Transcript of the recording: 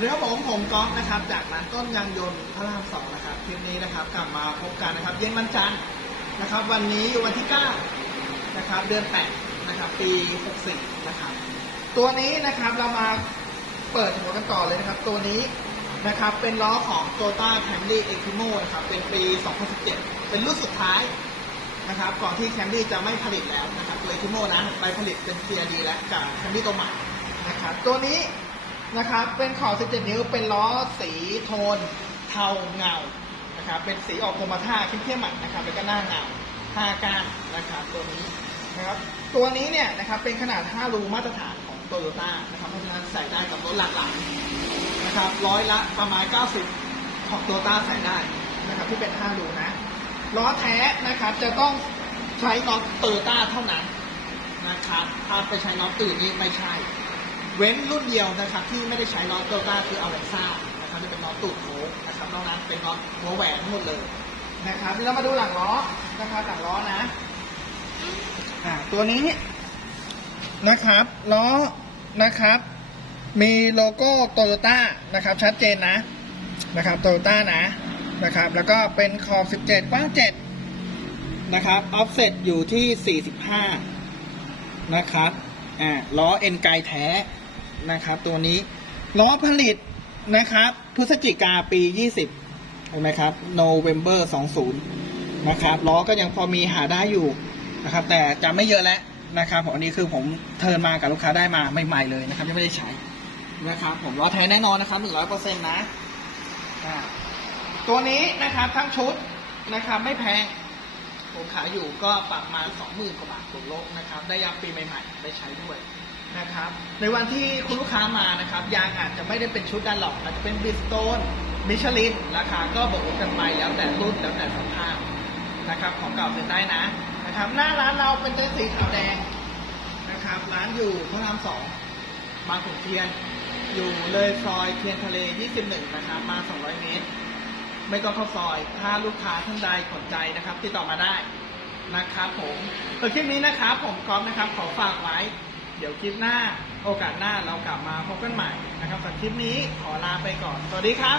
เรื่องผมผมก๊อฟนะครับ จากร้านต้นยางยนต์พระรามสองนะครับคลิปนี้นะครับ กลับมาพบกันนะครับ เย็นวันจันทร์นะครับ วันนี้วันที่9นะครับ เดือน8นะครับ ปี64นะครับ ตัวนี้นะครับเรามาเปิดหัวกันต่อเลยนะครับ ตัวนี้นะครับ เป็นล้อของ t o y o t a Camry Equimo นะครับ เป็นปี 2017 เป็นรุ่นสุดท้ายนะครับ ก่อนที่แคมรี่จะไม่ผลิตแล้วนะครับตัวเอคิโมนะไปผลิตเป็น CRD แล้วกับแคมรี่ตัวใหม่นะครับ ตัวนี้ นะครับ เป็นขอบ 17 นิ้ว เป็นล้อสีโทนเทาเงา นะครับ เป็นสีออกโครมท่าเข้มๆอะนะครับ แล้วก็หน้าเงา5ก้านนะครับ ตัวนี้นะครับ ตัวนี้เนี่ยนะครับเป็นขนาด 5 รูมาตรฐานของโตโยต้านะครับ เพราะฉะนั้นใส่ได้กับรถหลากหลายนะครับร้อยละประมาณ 90 ของโตโยต้าใส่ได้นะครับ ที่เป็น 5 รูนะล้อแท้นะครับจะต้องใช้น็อตเตอร์ต้าเท่านั้นนะครับถ้าไปใช้น็อตอื่นนี่ไม่ใช่ เว้นรุ่นเดียวนะครับที่ไม่ได้ใช้น็อตเตอร์ต้าคือเอาเล็กซ่านะครับที่เป็นน็อตตูดโค้งนะครับนอกนั้นเป็นน็อตหัวแหวนทั้งหมดเลยนะครับเดี๋ยวเรามาดูหลังล้อนะครับหลังล้อนะอ่าตัวนี้นะครับล้อนะครับ มีโลโก้โตโยต้านะครับ ชัดเจนนะนะครับโตโยต้านะนะครับ แล้วก็เป็นขอบ 17 กว้าง 7 นะครับออฟเซ็ตอยู่ที่ 45 นะครับอ่าล้อเอ็นไกแท้ นะครับ ตัวนี้ล้อผลิตนะครับ พฤศจิกาปี 20เห็นไหมครับ November 20 นะครับล้อก็ยังพอมีหาได้อยู่นะครับ แต่จะไม่เยอะแล้วนะครับผมอันนี้คือผมเทิร์นมากับลูกค้าได้มาใหม่ๆเลยนะครับยังไม่ได้ใช้นะครับ ผมล้อแท้แน่นอนนะครับ100%นะอ่าตัวนี้นะครับทั้งชุดนะครับไม่แพงผมขายอยู่ก็ประมาณ 20,000กว่าบาทบวกลบนะครับ ได้ยางปีใหม่ ๆ ได้ใช้ด้วย นะครับในวันที่คุณลูกค้ามานะครับยางอาจจะไม่ได้เป็นชุดดันหรอกอาจจะเป็นบิสโตนมิชลินราคาก็บวกลบกันไปแล้วแต่รุ่นแล้วแต่สภาพนะครับของเก่าเป็นได้นะนะครับหน้าร้านเราเป็นเต็นท์สีขาวแดงนะครับร้านอยู่พระรามสองบางขุนเทียน อยู่เลยซอยเทียนทะเล 21 นะครับมา 200 เมตร ไม่ต้องเข้าซอย ถ้าลูกค้าท่านใดสนใจนะครับ ติดต่อมาได้นะครับผมส่วคลิปนี้นะครับผมก๊อฟนะครับขอฝากไว้ เดี๋ยวคลิปหน้าโอกาสหน้าเรากลับมาพบกันใหม่นะครับสำหรับคลิปนี้ขอลาไปก่อน สวัสดีครับ